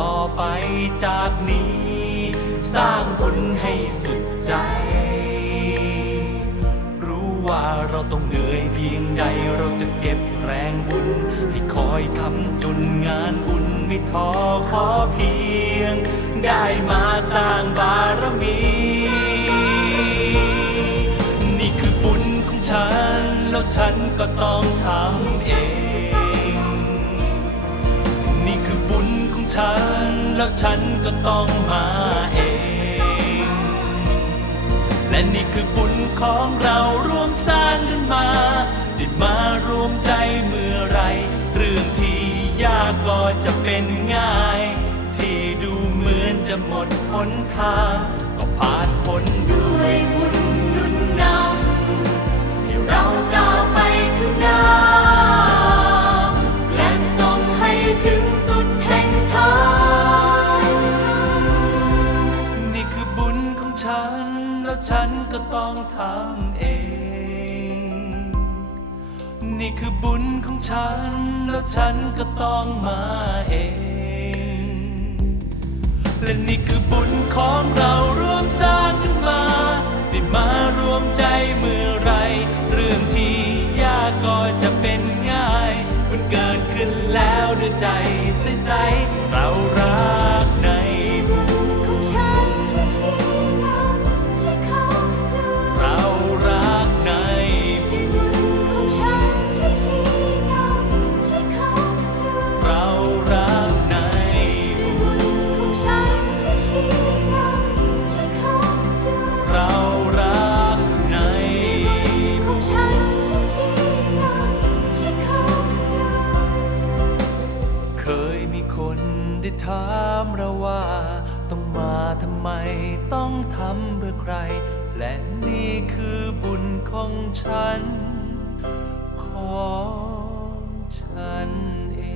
ต่อไปจากนี้ สร้างบุญให้สุดใจ รู้ว่าเราต้องเหนื่อยเพียงใดเราจะเก็บแรงบุญ ให้คอยคำจุนงานบุญไม่ท้อขอเพียง ได้มาสร้างบารมี นี่คือบุญของฉัน แล้วฉันก็ต้องทำเอง ฉันแล้วฉันก็ต้องมาเอง และนี่คือบุญของเราร่วมสร้างกันมาได้มารวมใจเมื่อไร เรื่องที่ยากก็จะเป็นง่าย ที่ดูเหมือนจะหมดหนทาง ก็ผ่านพ้นด้วยบุญ ฉันก็ต้องทำเอง นี่คือบุญของฉัน แล้วฉันก็ต้องมาเอง และนี่คือบุญของเราร่วมสร้างกันมาได้มารวมใจเมื่อไรเรื่องที่ยากก็จะเป็นง่าย มันเกิดขึ้นแล้วด้วยใจใสๆเรารัก คนได้ถามเราว่า ต้องมาทำไมต้องทำเพื่อใคร และนี่คือบุญของฉัน ของฉันเอง